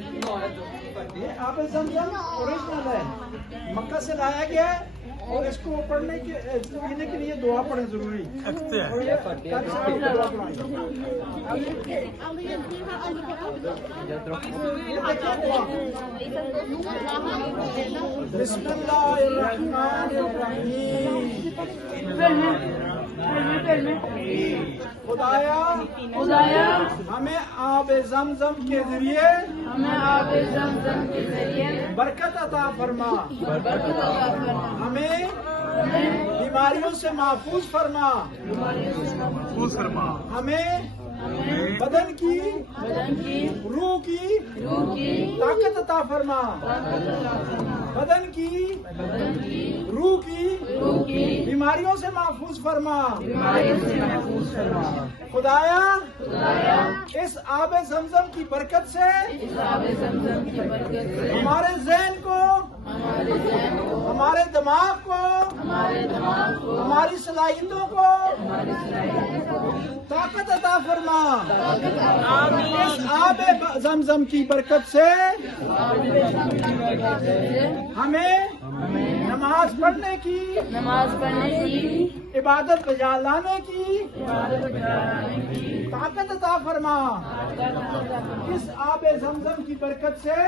یہ آب زمزم اوریجنل ہے، مکہ سے لایا گیا ہے، اور اس کو پڑھنے کے پینے کے لیے دعا پڑھیں ضروری. اور یہ دعا پڑھائیں. بسم اللہ الرحمن الرحیم. خدایا ہمیں آب زمزم کے ذریعے برکت عطا فرما، ہمیں بیماریوں سے محفوظ فرما، ہمیں بدن کی روح کی طاقت عطا فرما، بدن کی روح کی بیماریوں سے محفوظ فرما. خدایا اس آب زمزم کی برکت سے ہمارے ذہن کو، ہمارے دماغ کو، ہماری صلاحیتوں کو طاقت عطا فرما. اس آب زمزم کی برکت سے ہمیں نماز پڑھنے کی، عبادت بجا لانے کی طاقت عطا فرما. اس آب زمزم کی برکت سے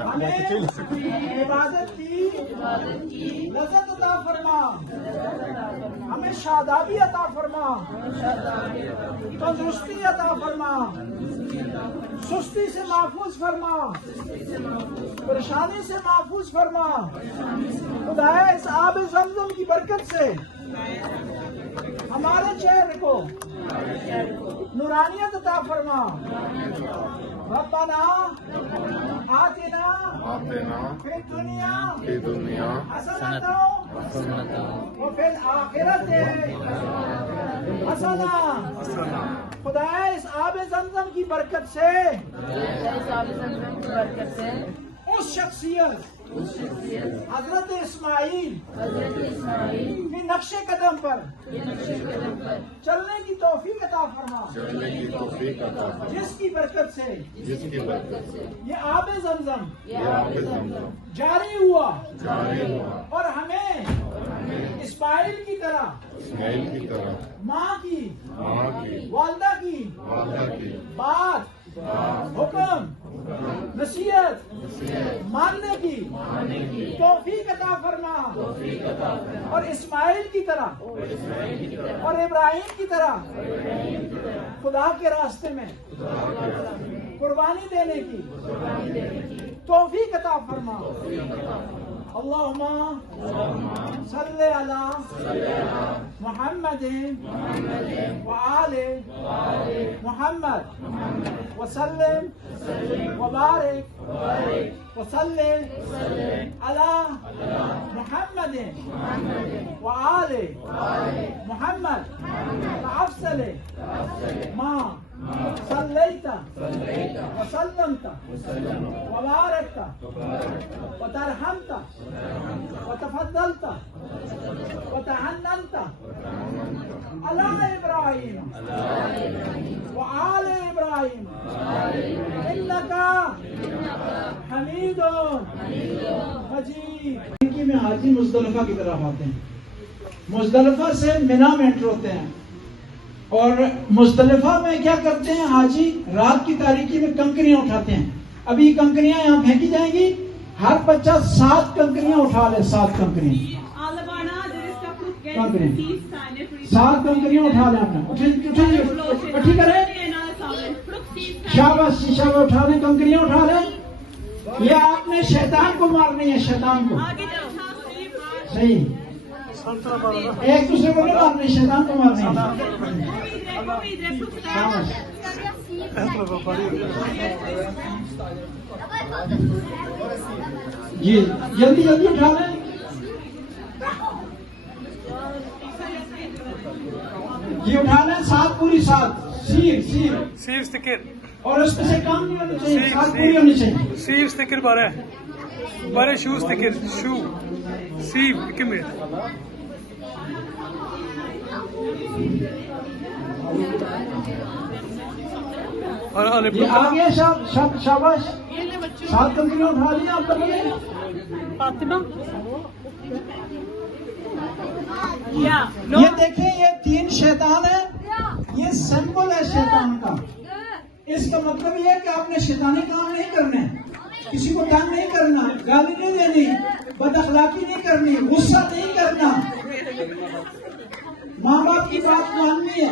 ہمیں عبادت کی لذت عطا فرما، ہمیں شادابی عطا فرما، تندرستی عطا فرما، سستی سے محفوظ فرما، پریشانی سے محفوظ فرما. خدایا اس آب زمزم کی برکت سے ہمارے چہرے کو نورانیت عطا فرما. ربنا آتنا فی الدنیا حسنۃ وفی الآخرۃ حسنۃ. خدایا اس آب زمزم کی برکت سے اس شخصیت حضرت اسماعیل کے نقش قدم پر چلنے کی توفیق عطا فرما، جس کی برکت سے یہ آب زمزم جاری ہوا اور ہمیں اسماعیل کی طرح ماں کی، والدہ کی بات، حکم، نصیحت ماننے کی توفیق عطا فرما. اور اسماعیل کی طرح اور ابراہیم کی طرح خدا کے راستے میں قربانی دینے کی توفیق عطا فرما. اللہم صلی علی محمد وآل محمد وسلم وبارک وسلم علی محمد وآل محمد وافضل ما صلیت وسلمت وبارکت وترحمت وتفضلت وتحننت علی ابراہیم وآل ابراہیم انک حمید مجید. میں حاجی مزدلفہ کی طرف آتے ہیں، مزدلفہ سے منا میں انٹر ہوتے ہیں، اور مزدلفہ میں کیا کرتے ہیں حاجی؟ رات کی تاریکی میں کنکریاں اٹھاتے ہیں. ابھی کنکریاں یہاں پھینکی جائیں گی، ہر بچہ 7 کنکریاں اٹھا لے. 7 کنکریاں 7 کنکریاں اٹھا لیں. اٹھی کریں، شاباش شاباش، اٹھا لیں، کنکریاں اٹھا لیں. یہ آپ نے شیطان کو مارنی ہے، شیطان کو. صحیح، ایک دوسرے کو نہیں مارنی، شیطان کو مارنی ہے. جی جلدی جلدی اٹھا لیں. جی اٹھا لیں، 7 پوری 7 سیو سٹکر، اور اس سے کام نہیں ہونی چاہیے، 7 پوری ہونی چاہیے. سیو سٹکر بارے شو سٹکر، شو سیو کمے. اور الف یہ آگے شاباش 7 کنکریاں اٹھا لی آپ کا لگے فاطمہ یہ دیکھیں یہ 3 شیطان ہے یہ سمبل ہے شیطان کا اس کا مطلب یہ ہے کہ آپ نے شیطانی کام نہیں کرنے کسی کو تنگ نہیں کرنا گالی نہیں دینی بد اخلاقی نہیں کرنی غصہ نہیں کرنا ماں باپ کی بات ماننی ہے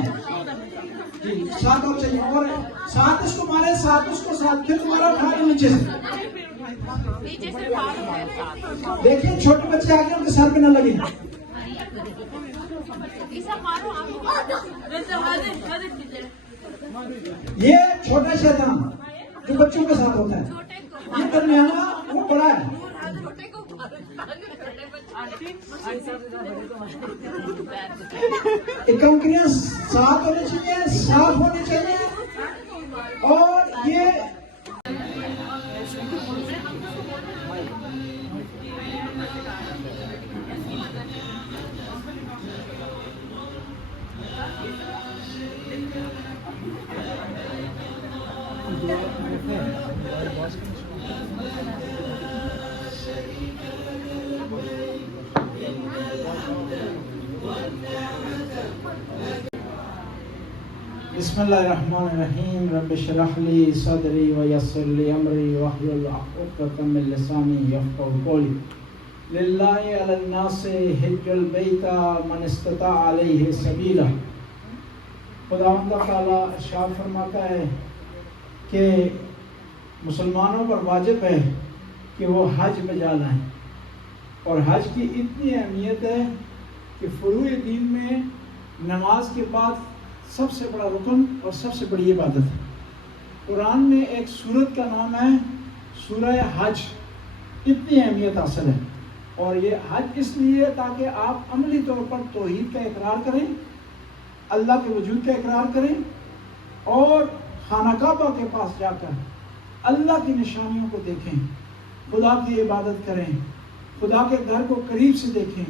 جی 7 اور چاہیے اور 7 اس کو مارے 7 اس کو 7 پھر تمہارا اٹھا کے نیچے سے دیکھیں چھوٹے بچے آگے ان کے سر پہ نہ لگے یہ چھوٹا شیطان جو بچوں کے ساتھ ہوتا ہے یہ درمیانہ وہ بڑا ہے کنکریاں 7 ہونی چاہیے صاف ہونی چاہیے اور یہ بسم اللہ الرحمن الرحیم رب اشرح لی صدری ویسر لی امری واحلل عقدۃ من لسانی یفقهوا قولی للہ علی الناس حج البیت من استطاع علیہ سبیلا خداوند تعالیٰ ارشاد فرماتا ہے کہ مسلمانوں پر واجب ہے کہ وہ حج بجا لائیں اور حج کی اتنی اہمیت ہے کہ فروع دین میں نماز کے بعد سب سے بڑا رکن اور سب سے بڑی عبادت ہے قرآن میں ایک سورت کا نام ہے سورہ حج اتنی اہمیت حاصل ہے اور یہ حج اس لیے تاکہ آپ عملی طور پر توحید کا اقرار کریں اللہ کے وجود کا اقرار کریں اور خانہ کعبہ کے پاس جا کر اللہ کی نشانیوں کو دیکھیں خدا کی عبادت کریں خدا کے گھر کو قریب سے دیکھیں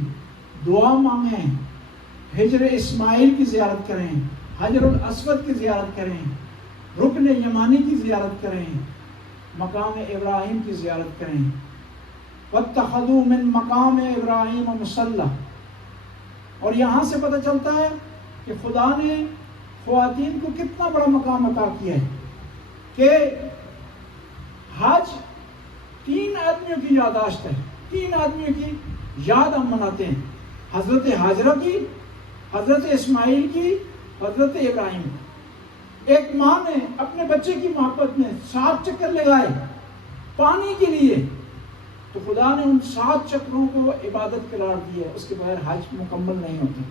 دعا مانگیں ہجر اسماعیل کی زیارت کریں حجر الاسود کی زیارت کریں رکن یمانی کی زیارت کریں مقام ابراہیم کی زیارت کریں واتخذوا من مقام ابراہیم مصلی اور یہاں سے پتہ چلتا ہے کہ خدا نے خواتین کو کتنا بڑا مقام عطا کیا ہے کہ حج 3 آدمیوں کی یادداشت ہے 3 آدمیوں کی یاد ہم مناتے ہیں حضرت حاجرہ کی حضرت اسماعیل کی حضرت ابراہیم کی ایک ماں نے اپنے بچے کی محبت میں 7 چکر لگائے پانی کے لیے تو خدا نے ان 7 چکروں کو عبادت قرار دیا ہے اس کے بغیر حج مکمل نہیں ہوتا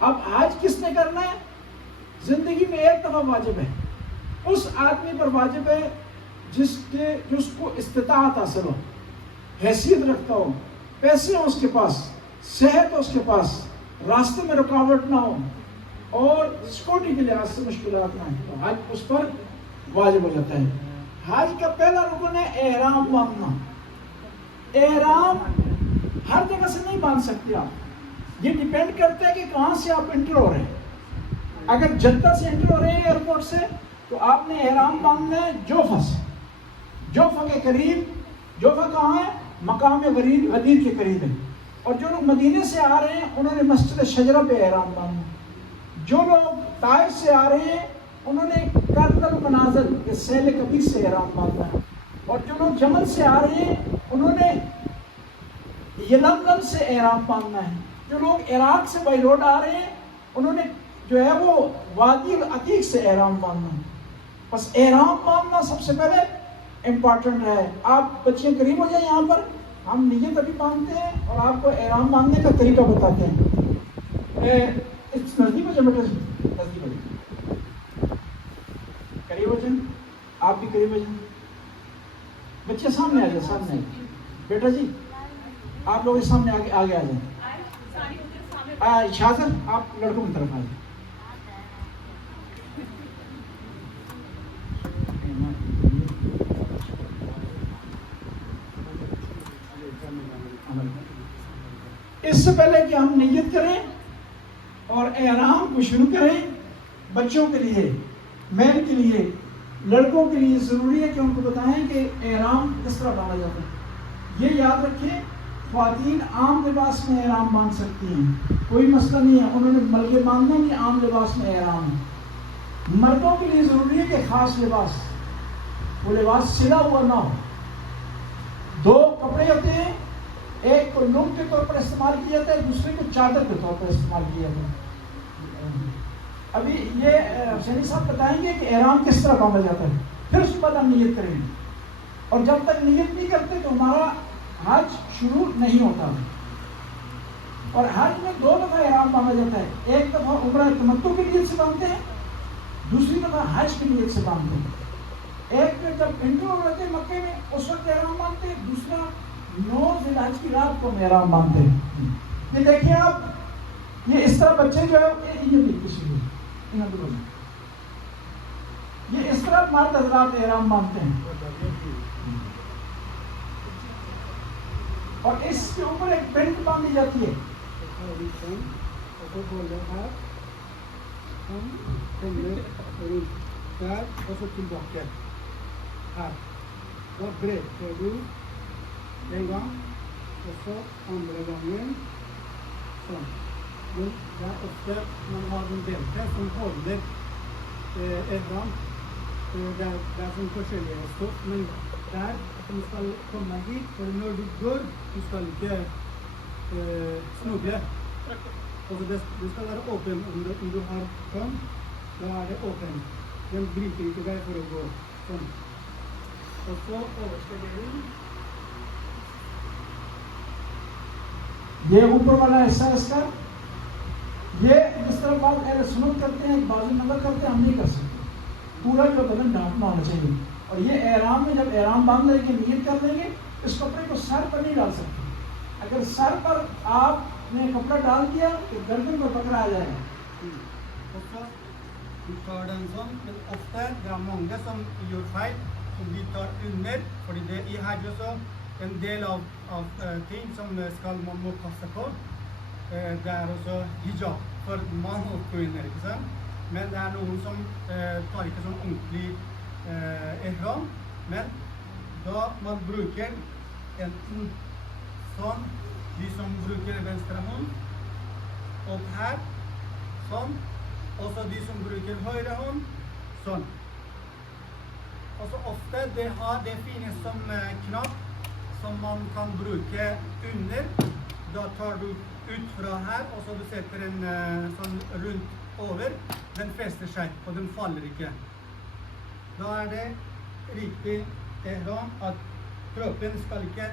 اب حج کس نے کرنا ہے زندگی میں ایک دفعہ واجب ہے اس آدمی پر واجب ہے جس کو استطاعت حاصل ہو حیثیت رکھتا ہو پیسے ہوں اس کے پاس صحت ہو اس کے پاس راستے میں رکاوٹ نہ ہو اور سیکورٹی کے لحاظ سے مشکلات نہ ہوں تو حج اس پر واجب ہو جاتا ہے حج کا پہلا رکن ہے احرام باندھنا احرام ہر جگہ سے نہیں باندھ سکتے آپ یہ ڈیپینڈ کرتا ہے کہ کہاں سے آپ انٹر ہو رہے ہیں اگر جدہ سے انٹر ہو رہے ہیں ایئرپورٹ سے تو آپ نے احرام باندھنا ہے جوفہ سے جوفہ کے قریب جوفہ کہاں ہے مقام غدیر کے قریب ہے اور جو لوگ مدینے سے آ رہے ہیں انہوں نے مسجد شجرہ پہ احرام باندھنا جو لوگ طائف سے آ رہے ہیں انہوں نے کرد المنازل کے سیل کبیر سے احرام باندھنا ہے اور جو لوگ جمل سے آ رہے ہیں انہوں نے یلملم سے احرام باندھنا ہے جو لوگ عراق سے بائی روڈ آ رہے ہیں انہوں نے جو ہے وہ وادی العتیق سے احرام باندھنا ہے بس احرام باندھنا سب سے پہلے امپورٹنٹ ہے آپ بچے قریب ہو جائیں یہاں پر ہم نیت ابھی باندھتے ہیں اور آپ کو احرام باندھنے کا طریقہ بتاتے ہیں نزدیک ہو جائے بیٹا نزدیک ہو جائے قریب ہو جائیں آپ بھی قریب ہو جائیں بچے سامنے آ جائیں سامنے بیٹا جی آپ لوگ سامنے آگے آ جائیں شاذر آپ لڑکوں کی طرف آ جائیں اس سے پہلے کہ ہم نیت کریں اور احرام کو شروع کریں بچوں کے لیے مین کے لیے لڑکوں کے لیے ضروری ہے کہ ان کو بتائیں کہ احرام کس طرح باندھا جاتا ہے. یہ یاد رکھیں خواتین عام لباس میں احرام باندھ سکتی ہیں, کوئی مسئلہ نہیں ہے, انہوں نے ملکے باندھنا نہیں, عام لباس میں احرام ہے. مردوں کے لیے ضروری ہے کہ خاص لباس, وہ لباس سلا ہوا نہ ہو. دو کپڑے ہوتے ہیں, ایک کو لنگ کے طور پر استعمال کیا جاتا ہے, دوسرے کو چادر کے طور پر استعمال کیا جاتا ہے. ابھی یہ حسینی صاحب بتائیں گے کہ احرام کس طرح باندھا جاتا ہے, پھر اس کے بعد ہم نیت کریں گے. اور جب تک نیت نہیں کرتے تو ہمارا حج شروع نہیں ہوتا. اور حج میں 2 دفعہ احرام باندھا جاتا ہے, ایک دفعہ عمرہ تمتع کی نیت سے باندھتے ہیں, دوسری دفعہ حج کی نیت سے باندھتے ہیں. ایک میں جب انٹر ہو رہتے ہیں مکے میں اس وقت احرام باندھتے ہیں, دوسرا 9 ذی الحج کی رات کو احرام باندھتے ہیں. یہ دیکھیں آپ, یہ اس طرح بچے جو ہے یہ اس طرح مرد حضرات احرام باندھتے ہیں, اور اس کے اوپر ایک پینٹ باندھی جاتی ہے. Man har en bälte som håller Edram där som försköljer stopp, men där som ska komma hit, för när du går, du ska inte snubbla. Och det ska vara öppen, om du har sån, då är det öppen. Den bryter inte där för att gå sån. Och så överställer du. یہ اوپر والا حصہ اس کا, یہ جس طرح بعض اہل سنت کرتے ہیں, بازو نظر کرتے ہیں, ہم نہیں کر سکتے. پورا جو بدن ڈھانپنا ہونا چاہیے. اور یہ احرام میں جب احرام باندھ لیں گے, نیت کر لیں گے, اس کپڑے کو سر پر نہیں ڈال سکتے. اگر سر پر آپ نے کپڑا ڈال دیا تو گردن پر پکڑا آ جائے گا. Vi tar den sånn, men ofte det er mange som gjør feil, som de tar under, fordi det i hajj også en del av ting som man må passe på. Det er også hijab for mann og kvinner, ikke sant? Men det er noen som tar ikke sånn ordentlig ihram, men da man bruker enten sånn, de som bruker venstre hånd, opp her, sånn, og så de som bruker høyre hånd, sånn. Og så ofte det finnes som knapp som man kan bruke under. Da tar du ut fra her, og så du setter en sånn rundt over. Den fester seg, og den faller ikke. Da er det riktig ihram at kroppen skal ikke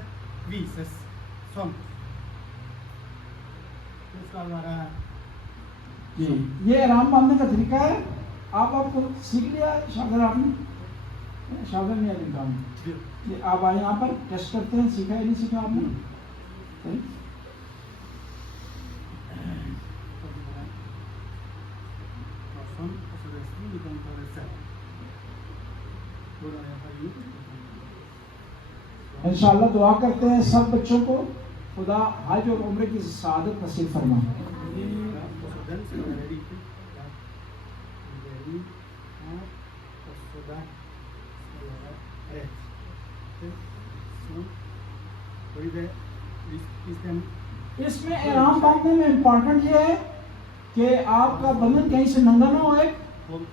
vises sånn. Det skal være یہ احرام باندھنے کا طریقہ ہے. آپ کو سیکھ لیا شاگرد, آپ نے شاگرد نہیں ہے کام. آپ آئے یہاں پر ٹیسٹ کرتے ہیں, سیکھا یا نہیں سیکھا آپ نے. انشاءاللہ دعا کرتے ہیں سب بچوں کو خدا حج اور عمرے کی سعادت نصیب فرمائے. اس میں احرام باندھنے میں امپورٹنٹ یہ ہے کہ آپ کا بدن کہیں سے ننگا نہ ہوئے,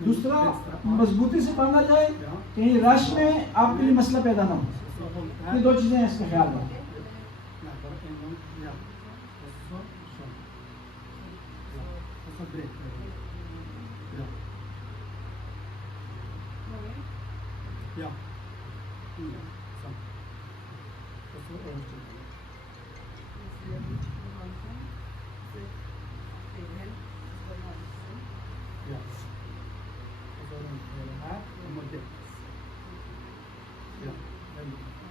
دوسرا مضبوطی سے باندھا جائے, کہیں رش میں آپ کے لیے مسئلہ پیدا نہ ہو. یہ 2 چیزیں ہیں, اس کا خیال رکھیں.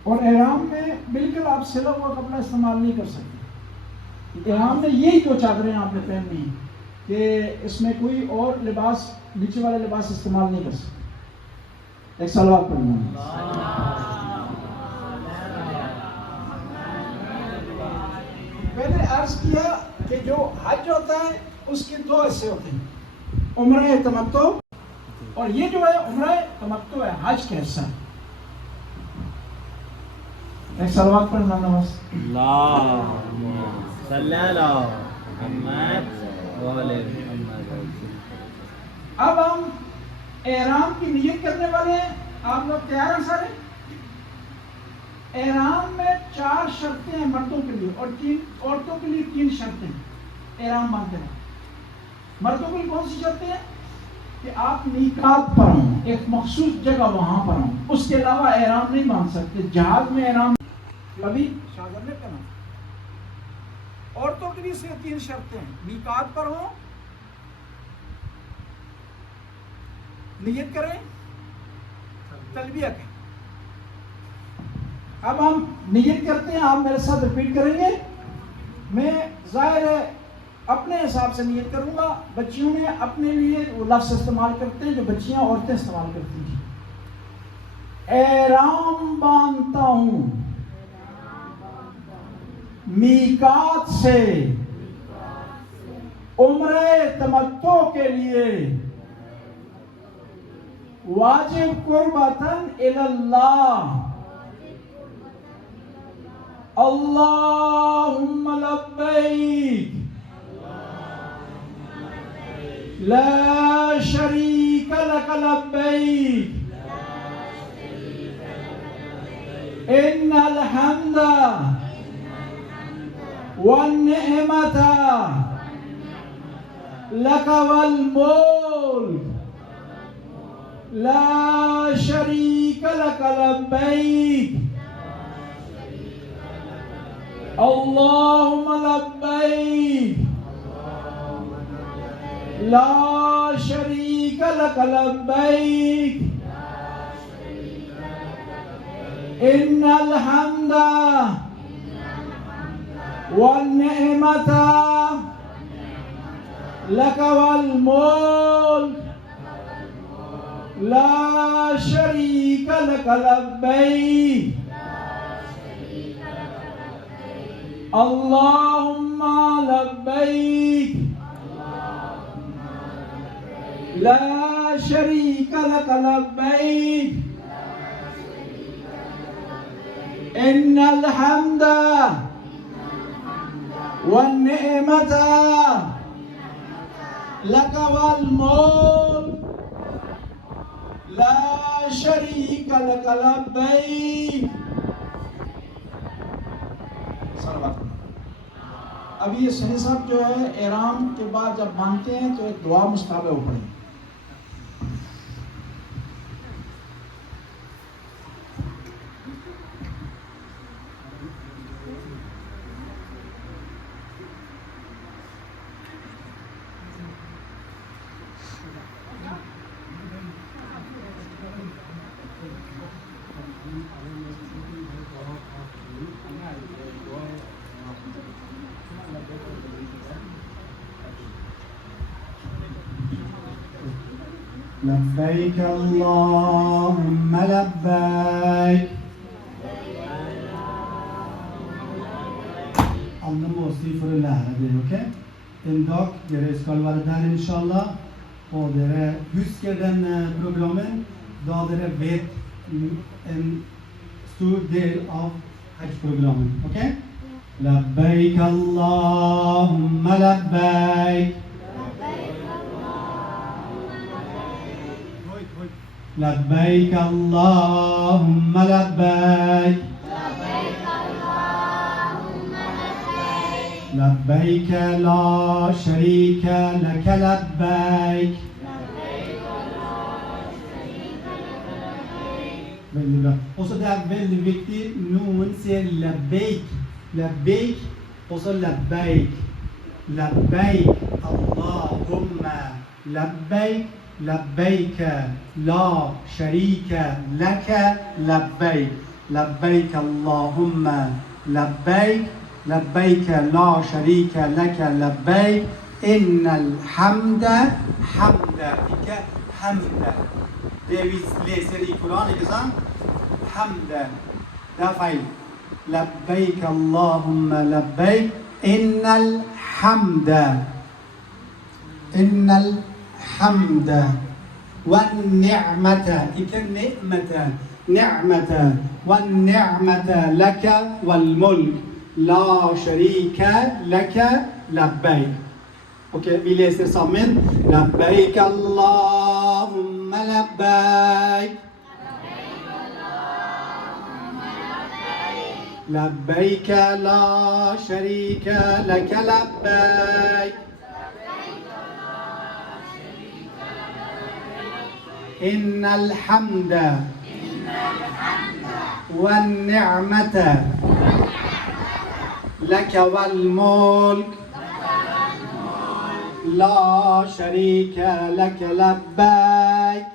اور احرام میں بالکل آپ سلا ہوا کپڑا استعمال نہیں کر سکتے. احرام میں یہی 2 چادریں آپ نے پہننی ہیں کہ اس میں کوئی اور لباس, نیچے والا لباس استعمال نہیں کر سکتے. ایک صلوات پڑھنا. میں نے عرض کیا کہ جو حج ہوتا ہے اس کے 2 حصے ہوتے ہیں, عمرہ تمتع اور یہ جو ہے عمرہ تمتع ہے، حج کا حصہ ہے. ایک سلوات پڑھنا نواز. اللهم صل على محمد وعلى محمد. اب ہم احرام کی نیت کرنے والے ہیں. آپ لوگ تیار ہیں سارے؟ احرام میں 4 شرطیں ہیں مردوں کے لیے اور 3 عورتوں کے لیے 3 شرطیں ہیں احرام باندھنے میں. مردوں کے لیے کون سی شرطیں ہیں؟ کہ آپ میقات پر ہوں، ایک مخصوص جگہ وہاں پر ہوں، اس کے علاوہ احرام نہیں باندھ سکتے. جہاد میں احرام ابھی شاگرد نے کرنا. عورتوں کے لیے صرف 3 شرطیں ہیں. میقات پر ہوں، نیت کریں، تلبیہ کریں. اب ہم نیت کرتے ہیں، آپ میرے ساتھ ریپیٹ کریں گے. میں ظاہر ہے اپنے حساب سے نیت کروں گا. بچیوں نے اپنے لیے وہ لفظ استعمال کرتے ہیں جو بچیاں عورتیں استعمال کرتی ہیں. احرام باندھتا ہوں میقات سے عمرہ تمتع کے لیے واجب قربتاً الی اللہ. اللہم لبیک لا شریک لک لبیک ان الحمد والنعمت لک والملک لا شریک لک لبیک اللہم لبیک لا شریک لک لبیک ان الحمد والنعمت لک والملک لا شریک لک لبیک اللہم لبیک لا شریک لک لبیک ان الحمد والنعمت لک والملک لا شریک لک لبیک. اب یہ سنی صاحب جو ہے احرام کے بعد جب باندھتے ہیں تو ایک دعا مستحب ہے وہ پڑھیں. لبيك اللهم لبيك. Anlamı o sıfırı lahre, okey? En dag, dere skal være der inshallah, og dere husker den programmen, da dere vet en stor del av hajj-programmen, okej? لبيك اللهم لبيك. لبيك اللهم لبيك. لبيك لا شريك لك لبيك. Veldig bra. Også det er veldig viktig, noen sier labbeik, labbeik, også labbeik. Labbeik, Allahumma, labbeik, labbeik, la sharika laka, labbeik. Labbeik, Allahumma, labbeik, labbeik, la sharika laka, labbeik. Innal hamda, hamda, ikke hamda. Det vi leser i Koranen, ikke sant? Hamda. Det er feil. Labbeik Allahumma labbeik. Innal hamda. Innal hamda. والنعمة إذن نعمة نعمة والنعمة لك والملك لا شريك لك لبيك. Okej, vi läser sammen. لبيك اللهم لبيك لبيك لا شريك لك لبيك إن الحمد والنعمة لك والملك لا شريك لك لبيك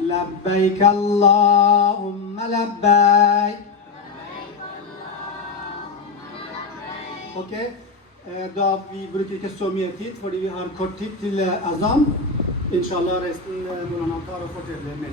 لبيك اللهم لبيك. Okej, da vi bruker ikke så mye tid fordi vi har kort tid til azan. Inshallah resten Moulana tar og forteller mer.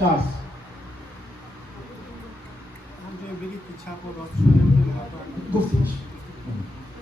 4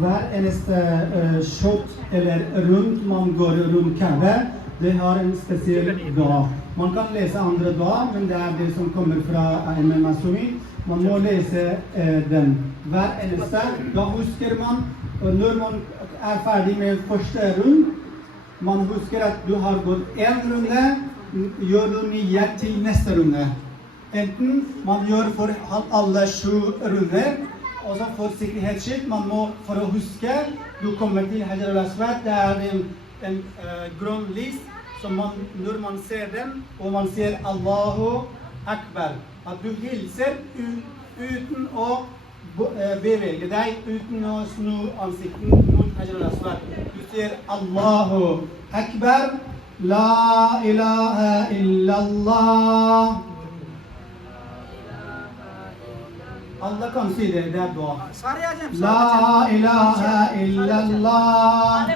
hver eneste shot eller rundt man går rundt Kaaba, det har en spesiell dua. Man kan lese andre dua, men det er det som kommer fra Imam Masumi. Man må lese den hver eneste. Da husker man, når man er ferdig med første rund, man husker at du har gått en runde, gjør du nye til neste runde. Enten man gjør for alle 7 runder, og så for sikkerhets skyld, man må for å huske, du kommer til Hajar al-Aswad, det er en grønn lys, så når man ser den, og man sier Allahu Akbar, at du hilser uten å bevege deg, uten å snu ansikten mot Hajar al-Aswad. Du sier Allahu Akbar, La ilaha illallah. Alle kan si det, det er dua. La ilaha illallah.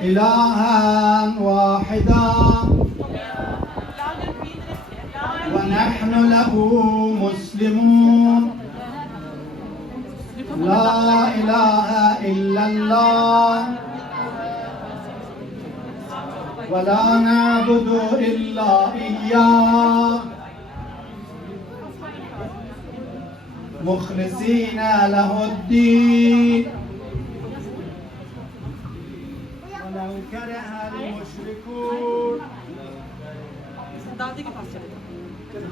Ilahan wahida. ونحن له مسلمون لا إله إلا الله ولا نعبد إلا إياه مخلصين له الدين ولو كره المشركون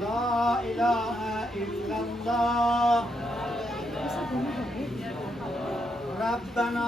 لا إله إلا الله ربنا.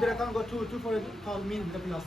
Dere kan gå to for å ta mindre plass.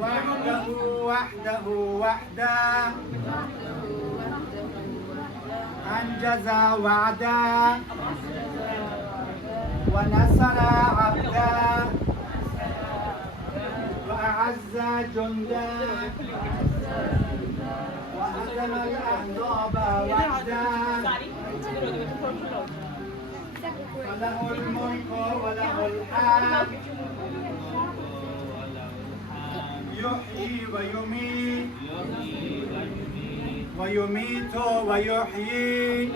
وحده وحده وحده أنجز وعدا ونصر عبدا وأعز جندا وهزم الأحزاب وحدا وله الملك وله الحمد يحيي ويميت ويميت ويحيي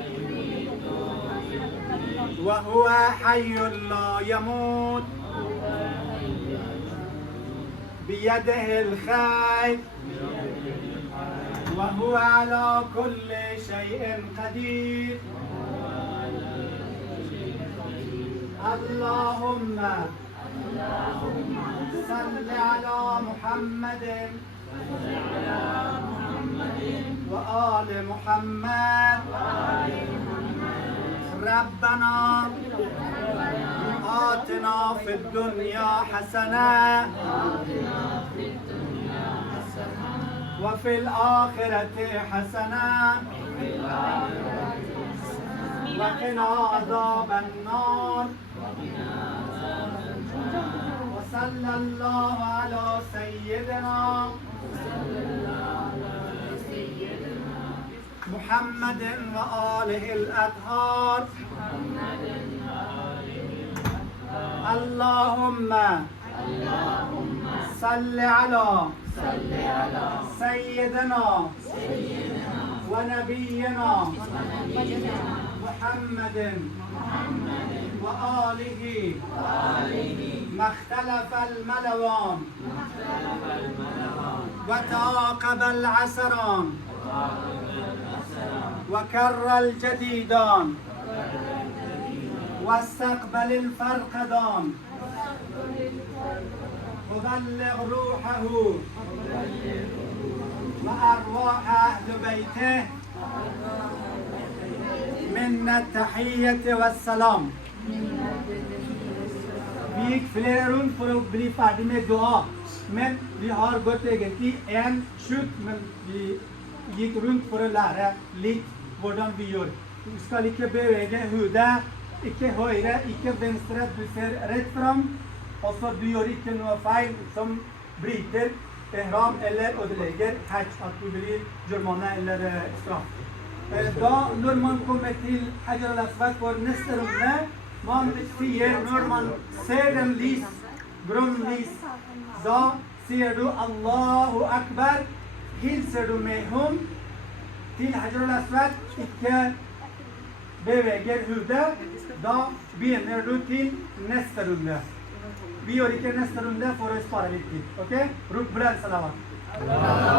وهو حي لا يموت بيده الخير وهو على كل شيء قدير اللهم صل على محمد وآل محمد ربنا آتنا في الدنيا حسنة وفي الآخرة حسنة وقنا عذاب النار وصلى الله على سيدنا محمد وآله الأطهار اللهم صل على سيدنا ونبينا محمد وآله ما اختلف الملوان وتعاقب العسران وكر الجديدان واستقبل الفرقدان وبلغ روحه وأرواح أهل بيته منا التحية والسلام. Vi gikk flere rundt for å bli ferdig med dua, men vi har gått egentlig en slutt, men vi gikk rundt for å lære litt hvordan vi gjør. Du skal ikke bevege hodet, ikke høyre, ikke venstre, du ser rett fram, og så du gjør ikke noe feil som bryter ihram eller ødelegger hajj, at du blir jurmane eller straff. Da, når man kommer til Hajar al-Aswad for neste runde, man sier når man ser den grønn lys, da sier du Allahu Akbar, hilser du med hånd til Hajar al-Aswad, ikke beveger hodet, da begynner du til neste runde. Vi gjør ikke neste runde for å spare litt tid, ok? Rop blant salawat.